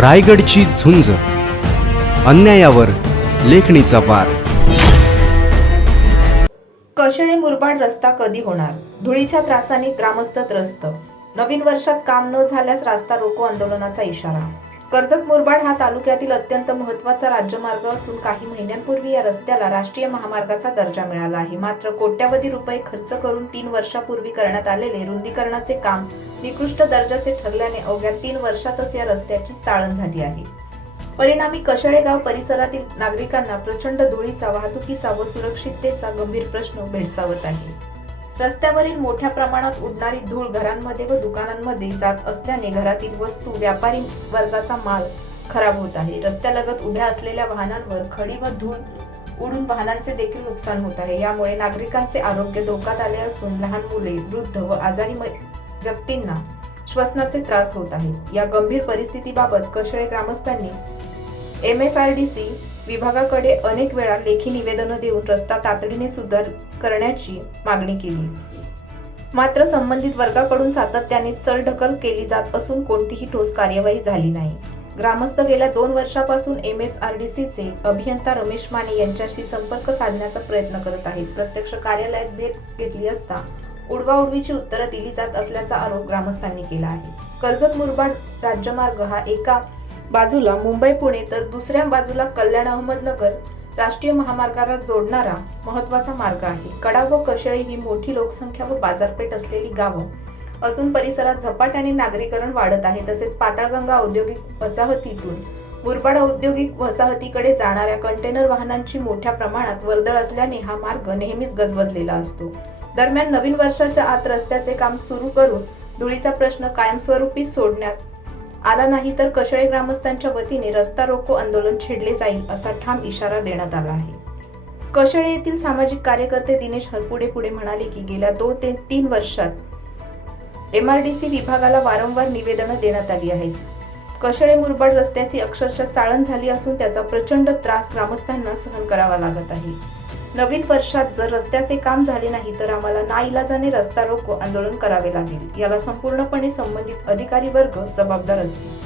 रायगडची झुंज, अन्यायावर लेखणीचा वार. कशेळे मुरबाड रस्ता कधी होणार? धुळीच्या त्रासाने ग्रामस्थ त्रस्त. नवीन वर्षात काम न झाल्यास रास्ता रोको आंदोलनाचा इशारा. कर्जत मुरबाड हा तालुक्यातील अत्यंत महत्त्वाचा राज्यमार्ग असून काही महिन्यांपूर्वी या रस्त्याला राष्ट्रीय महामार्गाचा दर्जा मिळाला आहे. मात्र कोट्यवधी रुपये खर्च करून 3 वर्षापूर्वी करण्यात आलेले रुंदीकरणाचे काम निकृष्ट दर्जाचे ठरल्याने अवघ्या 3 वर्षातच या रस्त्याची चाळण झाली आहे. परिणामी कशेळे गाव परिसरातील नागरिकांना प्रचंड धुळीचा, वाहतुकीचा व सुरक्षिततेचा गंभीर प्रश्न भेडसावत आहे. रस्त्यावरील मोठ्या प्रमाणात उडणारी धूळ घरांमध्ये व दुकानांमध्ये जात असल्याने घरातील वस्तू, व्यापारी वर्गाचा माल खराब होत आहे. रस्त्यालगत उभ्या असलेल्या वाहनांवर खडी व धूळ उडून वाहनांचे देखील नुकसान होत आहे. यामुळे नागरिकांचे आरोग्य धोक्यात आले असून लहान मुले, वृद्ध व आजारी व्यक्तींना श्वसनाचे त्रास होत आहेत. या गंभीर परिस्थितीबाबत कशेळे ग्रामस्थांनी MSRDC विभागाकडे अनेक वेळा लेखी निवेदन देऊन रस्ता तातडीने सुधार करण्याची मागणी केली. मात्र संबंधित वर्गाकडून सातत्याने चलढकल केली जात असून कोणतीही ठोस कार्यवाही झाली नाही. ग्रामस्थ गेल्या 2 वर्षापासून MSRDCचे अभियंता रमेश माने यांच्याशी संपर्क साधण्याचा प्रयत्न करत आहेत. प्रत्यक्ष कार्यालयात भेट घेतली असता उडवाउडवीची उत्तरं दिली जात असल्याचा आरोप ग्रामस्थांनी केला आहे. कर्जत मुरबाड राज्यमार्ग हा एका बाजूला मुंबई पुणे तर दुसऱ्या बाजूला कल्याण अहमदनगर राष्ट्रीय महामार्गाला जोडणारा महत्त्वाचा मार्ग आहे. कडा व कशेळे ही मोठी लोकसंख्या व बाजारपेठ असलेली गावं असून परिसरात झपाट्याने नागरीकरण वाढत आहे. तसेच पाताळगंगा औद्योगिक वसाहतीतून मुरबाड औद्योगिक वसाहतीकडे जाणाऱ्या कंटेनर वाहनांची मोठ्या प्रमाणात वर्दळ असल्याने हा मार्ग नेहमीच गजबजलेला असतो. दरम्यान नवीन वर्षाच्या आत रस्त्याचे काम सुरू करून धुळीचा प्रश्न कायमस्वरूपी सोडण्यात आला नाही तर कशेळे ग्रामस्थांच्या वतीने रस्ता रोको आंदोलन छेडले जाईल असा ठाम इशारा देण्यात आला आहे. कशेळे येथील सामाजिक कार्यकर्ते दिनेश हरपुडे पुढे म्हणाले की गेल्या 2 ते 3 वर्षात MRDC विभागाला वारंवार निवेदनं देण्यात आली आहेत. कशेळे मुरबाड रस्त्याची अक्षरशः चाळण झाली असून त्याचा प्रचंड त्रास ग्रामस्थांना सहन करावा लागत आहे. नवीन वर्षात जर रस्त्याचे काम झाले नाही तर आम्हाला नाईलाजाने रस्ता रोको आंदोलन करावे लागेल. याला संपूर्णपणे संबंधित अधिकारी वर्ग जबाबदार असतील.